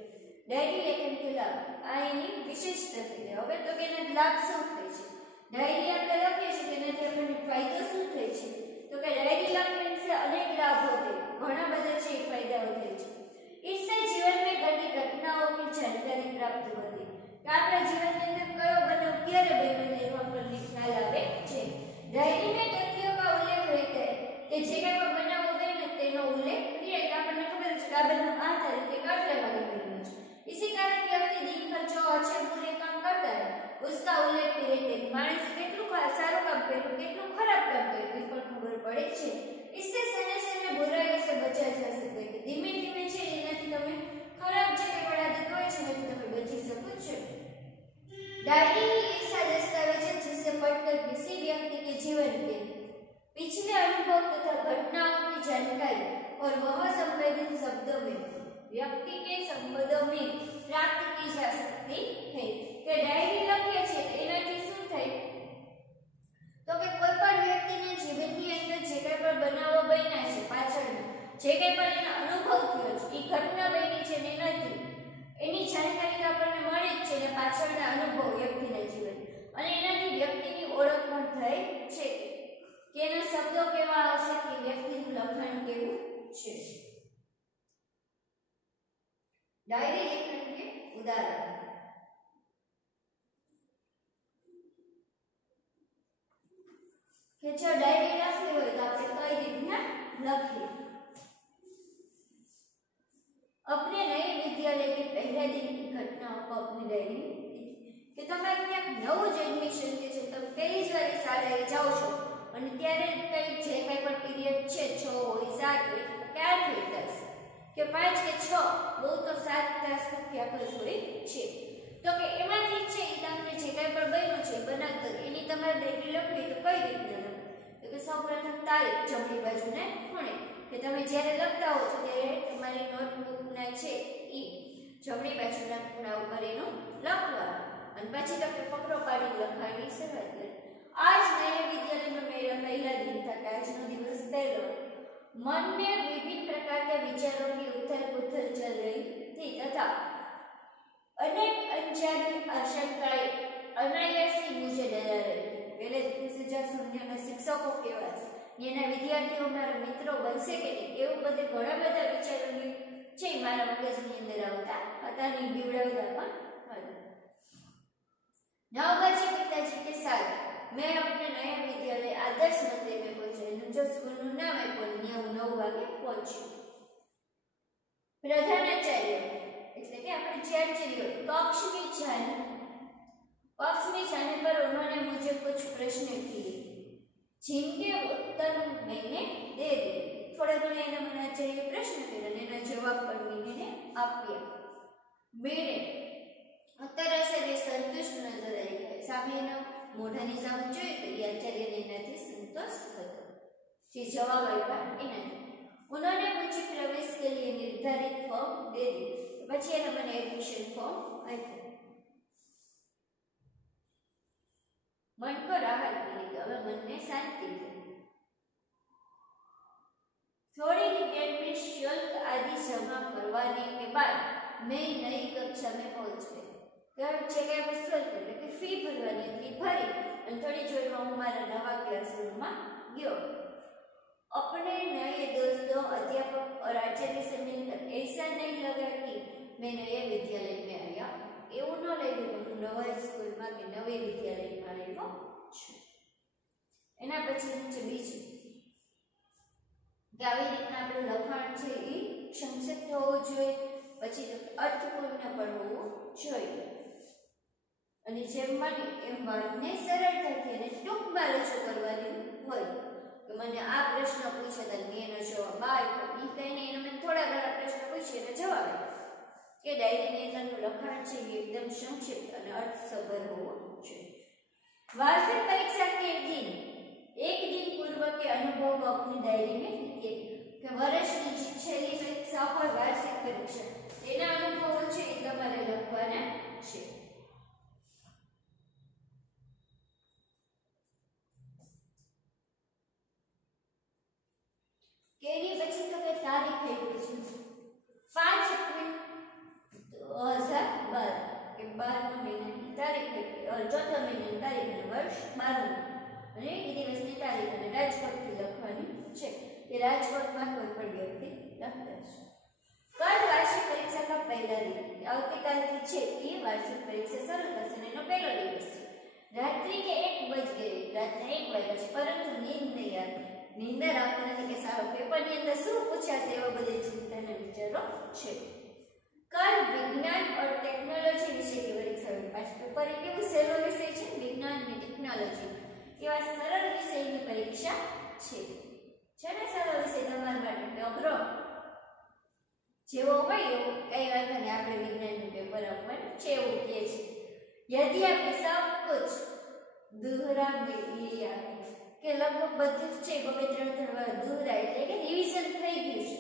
डायरी लेखन के लाभ आ एनी विशेषता थी। હવે તો કે એના લાભ શું થાય છે, डायरी આપણે લખીએ છીએ તેનાથી આપણને ફાયદો શું થાય છે, તો કે डायरी લખने से अनेक लाभ होते हैं, ઘણા બધા છે ફાયદાઓ થાય છે। इससे जीवन में घटी घटनाओं की जानकारी प्राप्त होती है। કે આપણા જીવનની અંદર કયો બનાવ ક્યારે બન્યો એનો આપણને ખ્યાલ આવે છે। डायरी में तथ्यों का उल्लेख रहता है કે જે કંઈ પણ બનાવો બને તેનો ઉલ્લેખ કરીએ કે આપણને ખબર છે કે આ બનાવ આ તારીખે કેટલા વાગે બન્યો છે। इसी कारण व्यक्ति दिन भर जो अच्छे बुरे काम करता है उसका उल्लेख करे थे। मानस કેટલું સારું કામ કર્યું કેટલું ખરાબ કામ કર્યું એ પણ ખબર પડે છે। इससे समय बुराइयों से बचा जा सकता है। धीमे धीमे છે એનાથી તમે ખરાબ જે કંઈ પણ આદત હોય છે એનાથી તમે બચી શકો છો। डायरी ही ऐसा दस्तावेज है जिससे पढ़कर किसी व्यक्ति के जीवन के पिछले अनुभव तथा घटनाओं की जानकारी और वह संवेदित शब्दों में व्यक्ति के संबंधों में प्राप्त की जा सकती है। કે ડાયરી લખીએ છીએ એનાથી શું થાય તો કે કોઈ પણ વ્યક્તિના જીવનની અંદર જે કંઈ પણ બનાવો બન્યા છે પાછળ જે કંઈ પણ એનો અનુભવ થયો છે એ ઘટના બની છે ને એનાથી એની જાણકારી તો આપણને મળે જ છે ને પાછળના અનુભવ વ્યક્તિના જીવન અને એનાથી વ્યક્તિની ઓળખ પણ થઈ છે કે એના શબ્દો કેવા હશે કે વ્યક્તિનું લખાણ કેવું છે। डायरी लेखन के उदाहरण કે જો ડાયરી લખવી હોય તો આપણે કઈ રીતના લખીએ। अपने नए विद्यालय के पहले दिन की घटनाओं को अपनी डायरी में કે તમારે ક્યાંક નવું જ એડમિશન કે છે, તમે પહેલી જ વાર શાળાએ જાઓ છો અને ત્યારે કંઈ જે કંઈ પણ પીરિયડ છે 6 હોય 7 હોય કે 8 હોય 10 કે 5 કે 6 બહુ તો 7 ક્લાસ સુધી આપણે હોય છે, તો કે એમાંથી છે એ તમને જે કંઈ પણ બન્યું છે બનાવતો એની તમારે ડાયરી લખવી તો કઈ રીતના લખો? તો કે સૌપ્રથમ તારીખ જમણી બાજુને ખૂણે કે તમે જ્યારે લખતા હો છો ત્યારે તમારી નોટબુકના છે એ જમણી બાજુના ખૂણા ઉપર એનું લખવાનું અને પછી તો ફકરો પાડી લખવાની શરૂઆત કરી। आज नए विद्यालय में मेरा पहला दिन था। आज नो दिवस पहलो मन में विभिन्न प्रकार के विचारों की उथल पुथल चल रही थी तथा अनेक अनजानी आशंकाएं अनायासी मुझे डरा रही थी। पहले દિવસે જ્યાં સુન્યના શિક્ષકો કેવા છે, એના વિદ્યાર્થીઓ મારા મિત્રો બનશે કે નહીં, એવું બધે ઘણા બધા વિચારોની છે મારા મગજની અંદર આવતા હતા ને બીવડાવતા પણ હતા। 9 बजे पिताजी के साथ मैं अपने नए विद्यालय आदर्श मंदिर में पहुंचा। जो स्कूल નું નામ આપ્યું 9 વાગે પહોંચ્યો। प्रधानाचार्य એટલે કે આપણે ચાર્ય कक्ष में जाने पर उन्होंने मुझे कुछ प्रश्न किए जिनके उत्तर मैंने दे दिए। थोड़ा घणे એને મને આચાર્ય પ્રશ્ન કર્યા અને એના જવાબ પણ મેં આપ્યા। મેરે અત્યારે સરે સંતુષ્ટ નજર આવી ગયા। સામેનો મોઢાની સામે જોઈ તો આચાર્યને એનાથી સંતોષ હતો જે જવાબ આપ્યા એનાથી। उन्होंने मुझे प्रवेश के लिए निर्धारित फॉर्म दे दी। પછી એને મને એડમિશન ફોર્મ આપ્યું। मन को राहत मिली, હવે મનને શાંતિ થઈ। थोड़ी ही देर में शुल्क आदि जमा करवाने के बाद मैं नई कक्षा में पहुंच गई। जगह पर शुल्क એટલે કે ફી ભરવાની હતી, ભરી અને થોડી જોઈમાં હું મારા નવા ક્લાસરૂમમાં ગયો। अपने नए दोस्तों अध्यापक और आचार्य से मिलकर ऐसा नहीं लगा कि मैं नए विद्यालय में आया। એવું ન લાગ્યું કે હું નવા સ્કૂલમાં કે નવી વિદ્યાલયમાં આવ્યો છું। એના પછી છે બીજું કે આવી રીતના આપણું લખાણ છે એ સંક્ષિપ્ત હોવું જોઈએ, પછી અર્થપૂર્ણ પણ હોવું જોઈએ અને જેમ બને એમ વાતને સરળતાથી અને ટૂંકમાં રજૂ કરવાની હોય। કે મને આ પ્રશ્ન પૂછ્યો તો મેં એનો જવાબ આપ્યો, એ કંઈ નહીં, એને મને થોડા ઘણા પ્રશ્ન પૂછ્યો એનો જવાબ આપ્યો। કે ડાયરીની અંદરનું લખાણ છે એ એકદમ સંક્ષિપ્ત અને અર્થસભર હોવું જોઈએ। वार्षिक परीक्षा के दिन एक दिन पूर्व के अनुभव को अपनी डायरी में लिखिए। कि વર્ષની જે છેલ્લી પરીક્ષા હોય વાર્ષિક પરીક્ષા એના અનુભવો છે એ તમારે લખવાના છે। કેની પછી તો કે તારીખ આપ્યું છે 5 એપ્રિલ 2012 કે 12 મહિનાની તારીખ આપ્યું, ચોથા મહિનાની તારીખ અને વર્ષ 12 અને એ દિવસની તારીખ અને રાજકોટથી લખવાની છે કે રાજકોટમાં કોઈ પણ વ્યક્તિ લખતા છે। કલ વાર્ષિક પરીક્ષા का पहला दिन, આવતીકાલથી છે એ વાર્ષિક પરીક્ષા શરૂ થશે અને એનો પહેલો દિવસ છે। રાત્રિ કે 1 બજ ગઈ, રાતના 1 વાગ્યા છે, પરંતુ નીંદ નહીં આવી। નીંદર આવતી નથી કે સારો પેપરની અંદર શું પૂછાશે એવા બધા ચિંતાના વિચારો છે। कल विज्ञान और टेक्नोलॉजी विषय की परीक्षा हुई। पांच पेपर एक केवो सહેલો વિષય છે વિજ્ઞાન અને ટેકનોલોજી, એવા સરળ વિષયની પરીક્ષા છે। ને સરળ વિષય તમારા માટે અઘરો જેવો હોય એવું કઈ વાંધો નહીં, આપણે વિજ્ઞાનનું પેપર આપવાનું છે એવું કહે છે। यदि आप सब कुछ दोहरा लिया કે લગભગ બધું જ છે બબે 3 વાર દોહરા એટલે કે રિવિઝન થઈ ગયું છે।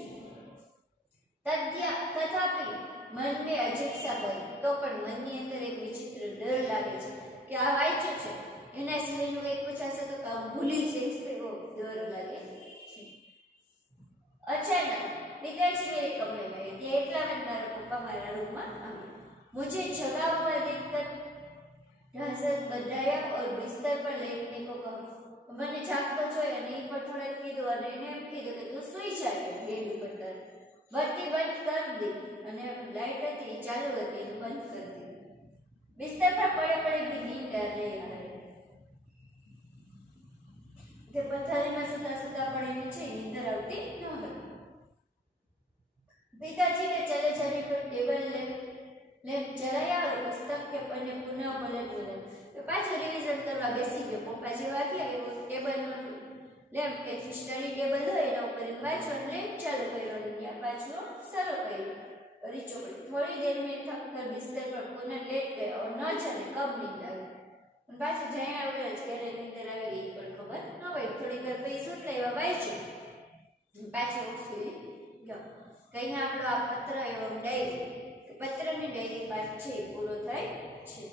तथापि मन में अजीब सा भय, तो पण मननी अंदर एक विचित्र डर लागे छे कि आ वांच्यो छे एना सिवायનું કંઈક પૂછાશે તો કામ ભૂલી જઈશ તો એવો ડર લાગે છે। अचानक पिताजी मेरे कमरे में आए। એટલા में મારા પપ્પા મારા રૂમમાં આવ્યા। मुझे जगा हुआ देखकर ढांढस बदलाया और बिस्तर पर लेटने को कहा। મને જાગતો જોઈ અને એ પર થોડે કીધું અને એને એમ કીધું કે તું સૂઈ જા બેડ ઉપર કર। બત્તી બંધ કર દી અને લાઈટ હતી ચાલુ હતી બંધ કરી દી। बिस्तर पर पड़े पड़े भी नींद आ रही है। ભણવા બેસી ગયો, પપ્પા જેવા ગયા એવું ટેબલનું લેમ્પ કે સ્ટડી ટેબલ હોય એના ઉપર વાંચવાનું લેમ્પ ચાલુ કર્યો અને ત્યાં પાછો શરૂ કર્યો. ફરી ચોકડી થોડી દેર में थक कर बिस्तर पर पुनः लेट गए और न जाने कब नींद आई. पाછું જ્યાં આવ્યો જ ક્યારે નીંદર આવી ગઈ પણ ખબર ન પડી. થોડી વાર પછી સુતલાવ્યા વાંચ્યું, પાછો ઉસકી ગયો. કઈ આપણો આ પત્ર એવમ ડાયરી, પત્રની ડાયરી પાઠ છે પૂરો થાય છે.